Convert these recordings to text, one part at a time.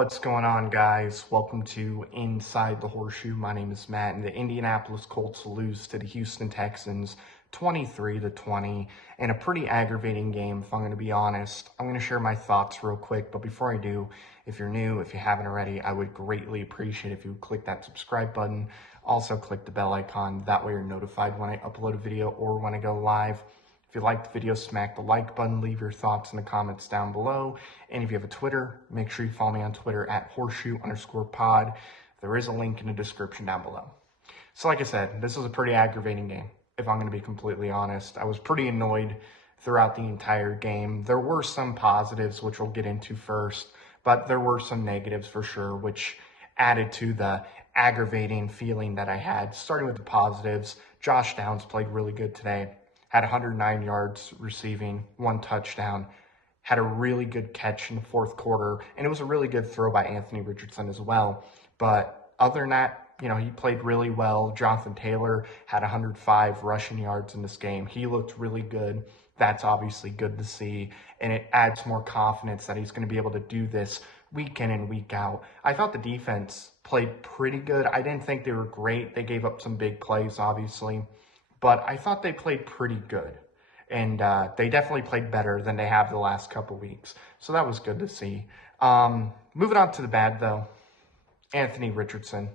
What's going on, guys? Welcome to Inside the Horseshoe. My name is Matt, and the Indianapolis Colts lose to the Houston Texans 23-20 in a pretty aggravating game, if I'm going to be honest. I'm going to share my thoughts real quick, but before I do, if you're new, if you haven't already, I would greatly appreciate if you would click that subscribe button. Also, click the bell icon. That way you're notified when I upload a video or when I go live. If you liked the video, smack the like button, leave your thoughts in the comments down below. And if you have a Twitter, make sure you follow me on Twitter at horseshoe_pod. There is a link in the description down below. So like I said, this was a pretty aggravating game, if I'm going to be completely honest. I was pretty annoyed throughout the entire game. There were some positives, which we'll get into first, but there were some negatives for sure, which added to the aggravating feeling that I had. Starting with the positives, Josh Downs played really good today. Had 109 yards receiving, 1 touchdown, had a really good catch in the fourth quarter, and it was a really good throw by Anthony Richardson as well. But other than that, he played really well. Jonathan Taylor had 105 rushing yards in this game. He looked really good. That's obviously good to see, and it adds more confidence that he's going to be able to do this week in and week out. I thought the defense played pretty good. I didn't think they were great. They gave up some big plays, obviously. But I thought they played pretty good, and they definitely played better than they have the last couple weeks. So that was good to see. Moving on to the bad, though, Anthony Richardson.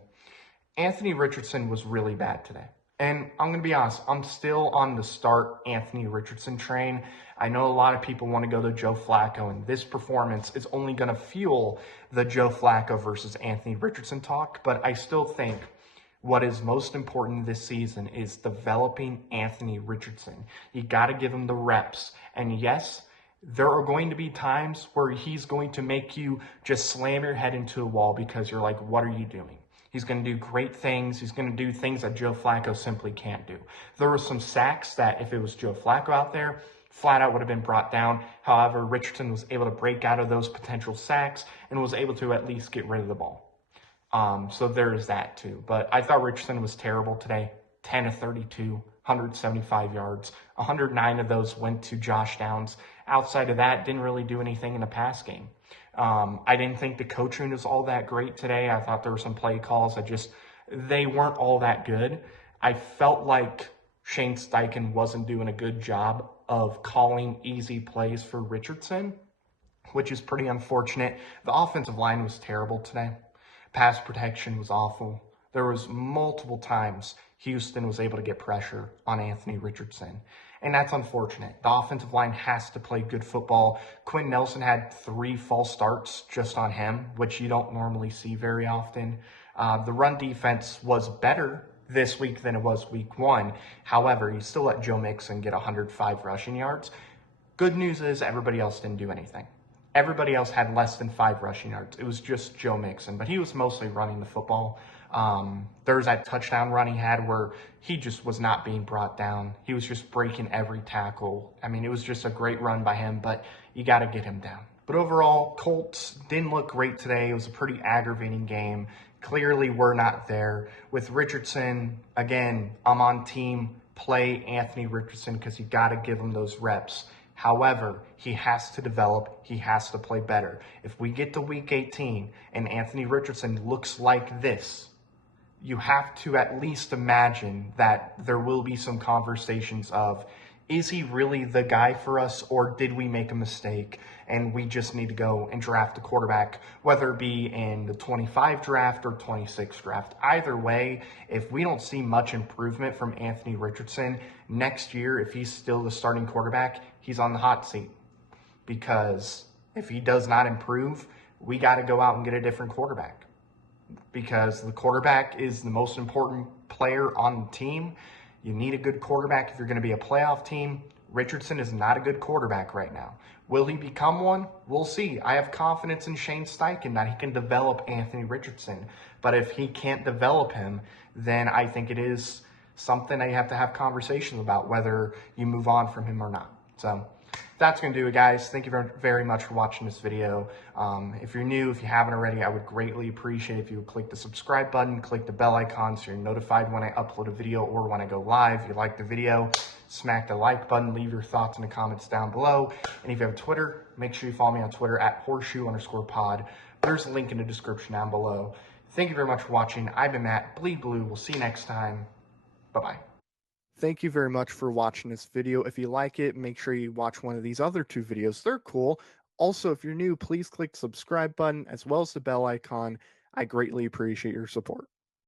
Anthony Richardson was really bad today. And I'm going to be honest, I'm still on the start Anthony Richardson train. I know a lot of people want to go to Joe Flacco, and this performance is only going to fuel the Joe Flacco versus Anthony Richardson talk, but I still think what is most important this season is developing Anthony Richardson. You got to give him the reps. And yes, there are going to be times where he's going to make you just slam your head into a wall because you're like, what are you doing? He's going to do great things. He's going to do things that Joe Flacco simply can't do. There were some sacks that if it was Joe Flacco out there, flat out would have been brought down. However, Richardson was able to break out of those potential sacks and was able to at least get rid of the ball. So there's that too. But I thought Richardson was terrible today. 10 of 32, 175 yards. 109 of those went to Josh Downs. Outside of that, didn't really do anything in the pass game. I didn't think the coaching was all that great today. I thought there were some play calls that they weren't all that good. I felt like Shane Steichen wasn't doing a good job of calling easy plays for Richardson, which is pretty unfortunate. The offensive line was terrible today. Pass protection was awful. There was multiple times Houston was able to get pressure on Anthony Richardson, and that's unfortunate. The offensive line has to play good football. Quinn Nelson had 3 false starts just on him, which you don't normally see very often. The run defense was better this week than it was week 1. However, you still let Joe Mixon get 105 rushing yards. Good news is everybody else didn't do anything. Everybody else had less than 5 rushing yards. It was just Joe Mixon, but he was mostly running the football. There was that touchdown run he had where he just was not being brought down. He was just breaking every tackle. I mean, it was just a great run by him, but you got to get him down. But overall, Colts didn't look great today. It was a pretty aggravating game. Clearly, we're not there. With Richardson, again, I'm on team play Anthony Richardson because you got to give him those reps. However, he has to develop. He has to play better. If we get to week 18 and Anthony Richardson looks like this, you have to at least imagine that there will be some conversations of, is he really the guy for us, or did we make a mistake and we just need to go and draft a quarterback, whether it be in the 25 draft or 26 draft. Either way, if we don't see much improvement from Anthony Richardson next year, if he's still the starting quarterback, he's on the hot seat. Because if he does not improve, we got to go out and get a different quarterback. Because the quarterback is the most important player on the team. You need a good quarterback if you're going to be a playoff team. Richardson is not a good quarterback right now. Will he become one? We'll see. I have confidence in Shane Steichen that he can develop Anthony Richardson. But if he can't develop him, then I think it is something that you have to have conversations about, whether you move on from him or not. So That's going to do it, guys. Thank you very much for watching this video. If you're new, if you haven't already, I would greatly appreciate if you would click the subscribe button, click the bell icon so you're notified when I upload a video or when I go live. If you like the video, smack the like button, leave your thoughts in the comments down below. And if you have Twitter, make sure you follow me on Twitter at @horseshoe_pod. There's a link in the description down below. Thank you very much for watching. I've been Matt, Bleed Blue. We'll see you next time. Bye-bye. Thank you very much for watching this video. If you like it, make sure you watch one of these other two videos. They're cool. Also, if you're new, please click the subscribe button as well as the bell icon. I greatly appreciate your support.